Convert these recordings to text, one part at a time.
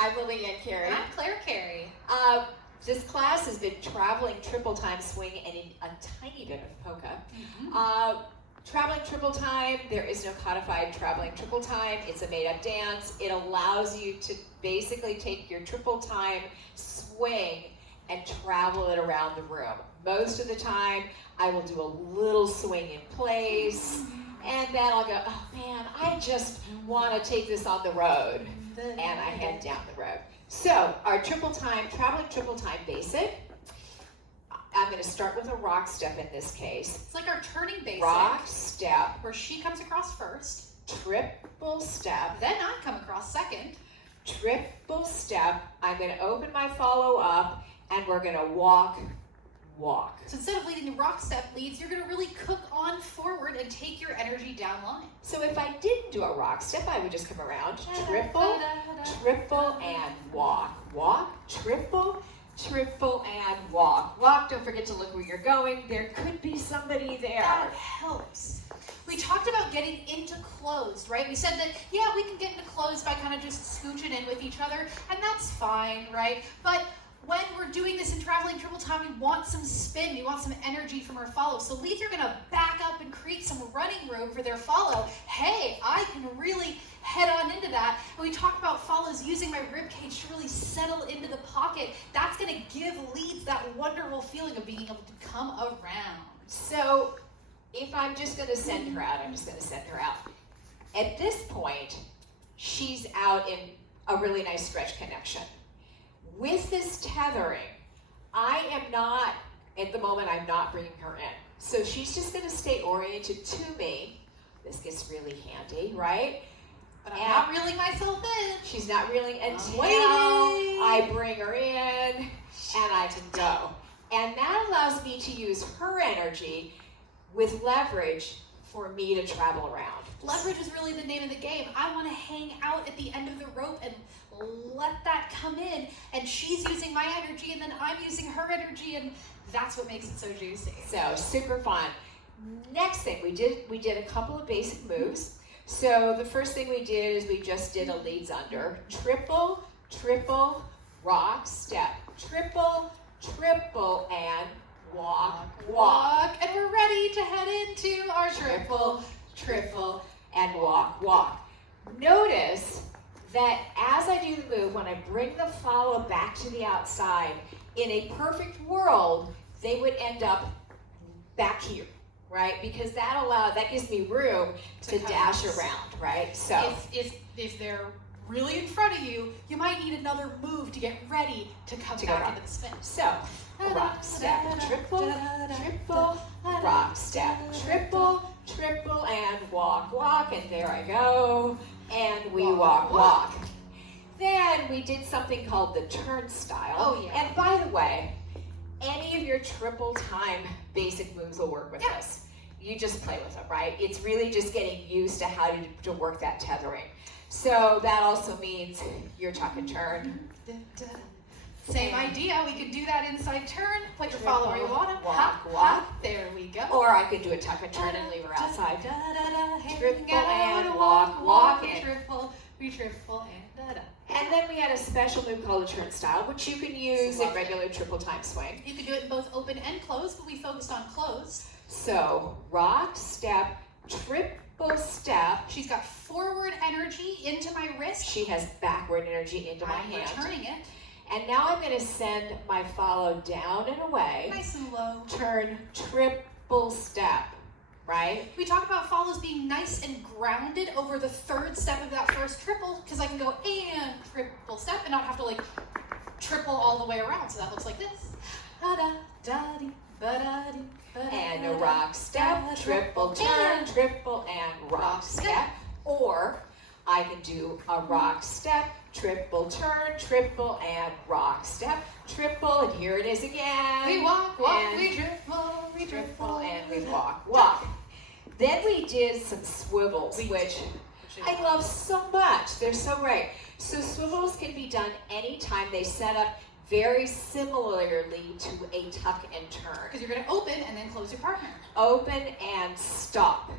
I'm Lily and Carrie. And I'm Claire Carey. This class has been traveling triple time swing and in a tiny bit of polka. Traveling triple time, there is no codified traveling triple time. It's a made-up dance. It allows you to basically take your triple time swing and travel it around the room. Most of the time, I will do a little swing in place, and then I'll go, oh man, I just want to take this on the road, and I head down the road. So our traveling triple time basic, I'm going to start with a rock step in this case. It's like our turning basic. Rock step. Where she comes across first. Triple step. Then I come across second. Triple step. I'm going to open my follow up, and we're going to walk. So instead of leading the rock step leads, you're going to really cook on forward and take your energy down line. So if I didn't do a rock step, I would just come around, triple, triple, and walk. Walk, triple, triple, and walk. Walk, don't forget to look where you're going. There could be somebody there. That helps. We talked about getting into closed, right? We said that, yeah, we can get into closed by kind of just scooching in with each other, and that's fine, right? But when we're doing this in traveling triple time, we want some spin, we want some energy from our follow. So leads are gonna back up and create some running room for their follow. Hey, I can really head on into that. And we talked about follows using my rib cage to really settle into the pocket. That's gonna give leads that wonderful feeling of being able to come around. So if I'm just gonna send her out, I'm just gonna send her out. At this point, she's out in a really nice stretch connection. With this tethering, I am not, at the moment, I'm not bringing her in. So she's just going to stay oriented to me. This gets really handy, right? But I'm not reeling myself in. She's not reeling until I bring her in and I can go. And that allows me to use her energy with leverage for me to travel around. Leverage is really the name of the game. I want to hang out at the end of the rope and let that come in, and she's using my energy and then I'm using her energy, and that's what makes it so juicy. So super fun. Next thing we did a couple of basic moves. So the first thing we did is we just did a leads under. Triple, triple, rock, step. Triple, triple, and walk, walk. And we're ready to head into our triple, triple, and walk, walk. Notice that as I do the move, when I bring the follow back to the outside, in a perfect world, they would end up back here, right? Because that gives me room to dash around, right? So if they're really in front of you, you might need another move to get ready to come back into the spin. So, rock, step, triple, triple, rock, step, triple, triple, and walk, walk, and there I go. And we walk, walk. Then we did something called the turnstile. Oh, yeah. And by the way, any of your triple time basic moves will work with this. You just play with them, right? It's really just getting used to how to work that tethering. So that also means your tuck and turn. Same idea. We could do that inside turn. Put your follow where you want to. Walk, walk. There we go. Or I could do a tuck and turn and leave her outside. Triple and walk, walk, and triple, we triple and da-da. And then we had a special move called a turnstile, which you can use in regular triple time swing. You can do it in both open and closed, but we focused on closed. So rock, step, triple step. She's got forward energy into my wrist. She has backward energy into my hand. I'm returning it. And now I'm going to send my follow down and away. Nice and low. Turn, triple step, right? We talk about follows being nice and grounded over the third step of that first triple, because I can go and triple step and not have to like triple all the way around. So that looks like this. And a rock step, triple turn, triple and rock step. Or I can do a rock step, triple turn, triple and rock step, triple, and here it is again. We walk, walk, and we triple, and we walk, walk. Then we did some swivels, which I love so much. They're so great. So swivels can be done anytime. They set up very similarly to a tuck and turn. Because you're going to open and then close your partner. Open and stop.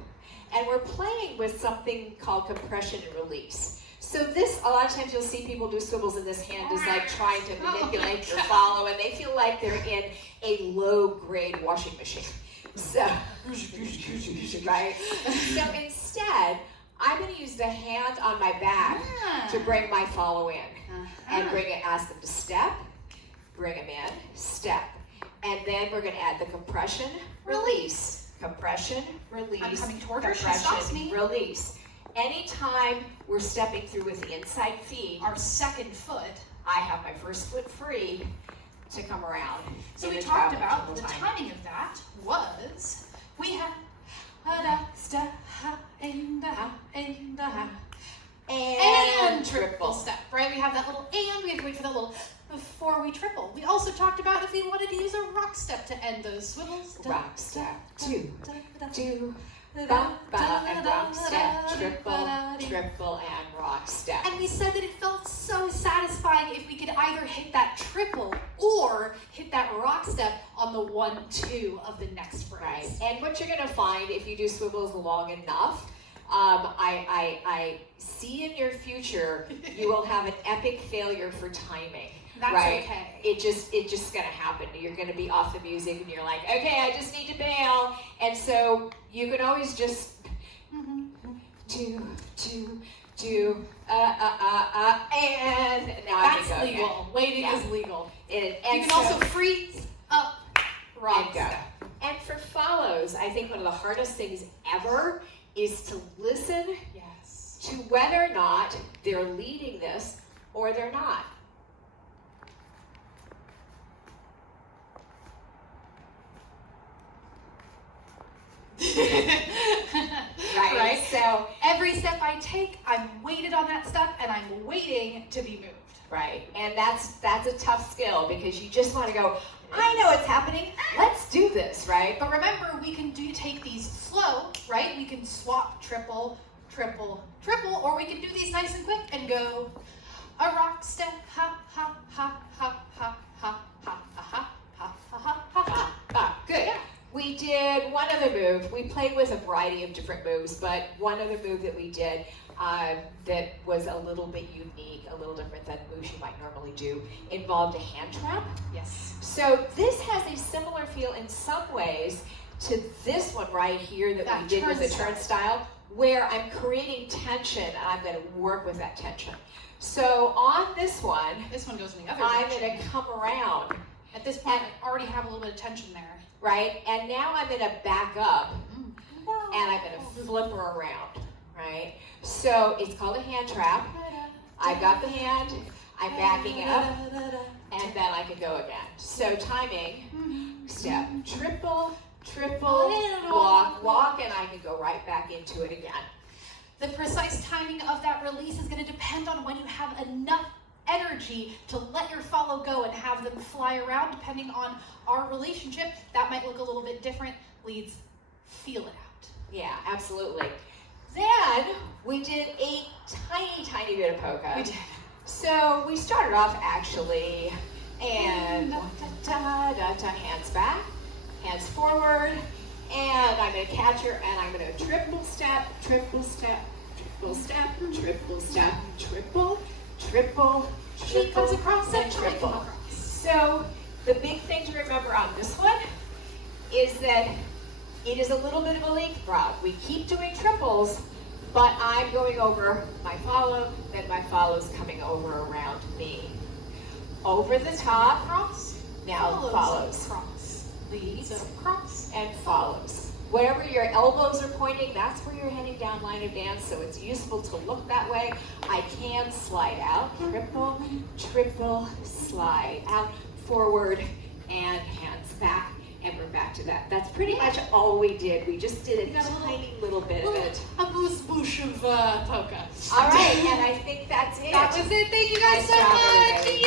And we're playing with something called compression and release. So this, a lot of times you'll see people do swivels and this hand is like trying to manipulate your follow, and they feel like they're in a low-grade washing machine. So, right? So instead, I'm going to use the hand on my back to bring my follow in. And bring it, ask them to step, bring them in, step. And then we're going to add the compression, release. Compression, release. I'm coming toward her, she compression, stops me. release. Anytime we're stepping through with the inside feet, Our second foot. I have my first foot free to come around. So in we the talked traveling about the triple time. timing of that was we had a step in the and triple step, right? We have that little and, we have to wait for that little before we triple. We also talked about if we wanted to use a rock step to end those swivels. Rock step, two, ba, ba, and rock step, triple, triple, and rock step. And we said that it felt so satisfying if we could either hit that triple or hit that rock step on the 1-2 of the next phrase. Right. And what you're going to find if you do swivels long enough, I see in your future you will have an epic failure for timing. That's right? okay. It's just gonna happen. You're gonna be off the music and you're like, okay, I just need to bail. And so you can always just do, and now I That's can go legal. again. Waiting Yeah. is legal. And You can so, also freeze up, rock and go. step. And for follows, I think one of the hardest things ever is to listen Yes. to whether or not they're leading this or they're not. Right? So, Every step I take, I'm weighted on that step and I'm waiting to be moved. right. And that's a tough skill because you just want to go, I know what's happening. Let's do this, right? But remember, we can take these slow, right? We can swap triple, triple, triple, or we can do these nice and quick and go a rock step, ha, ha, ha, ha, ha, ha, ha, ha, ha, ha, ha, ha, ha. Good. Yeah. We did one other move. We played with a variety of different moves, but one other move that we did that was a little bit unique, a little different than moves you might normally do, involved a hand trap. Yes. So this has a similar feel in some ways to this one right here that we did with the turnstile, where I'm creating tension and I'm going to work with that tension. So on this one goes in the other I'm direction. going to come around, At this point, I already have a little bit of tension there. right? And now I'm going to back up and I'm going to flip her around, right? So it's called a hand trap. I got the hand, I'm backing up, and then I can go again. So timing, step, triple, triple, walk, walk, and I can go right back into it again. The precise timing of that release is going to depend on when you have enough energy to let your follow go and have them fly around. Depending on our relationship, that might look a little bit different. Leads, feel it out. Yeah, absolutely. Then we did a tiny bit of polka. We did. So we started off actually, and hands back, hands forward, and I'm going to catch her, and I'm going to triple step, triple step, triple step, triple step, triple, triple, She comes across and and triple. triple across. So the big thing to remember on this one is that it is a little bit of a leapfrog. We keep doing triples, but I'm going over my follow, then my follow's coming over around me. Over the top, Cross. now follows, Cross. Leads. Cross. and follows. Wherever your elbows are pointing, that's where you're heading down line of dance, so it's useful to look that way. I can slide out, triple, triple, slide out, forward, and hands back, and we're back to that. That's pretty much all we did. We just did a tiny little bit of it. A boosh of polka. All right, and I think that's it. That was it. Thank you guys Nice so job, much. everybody. Yay!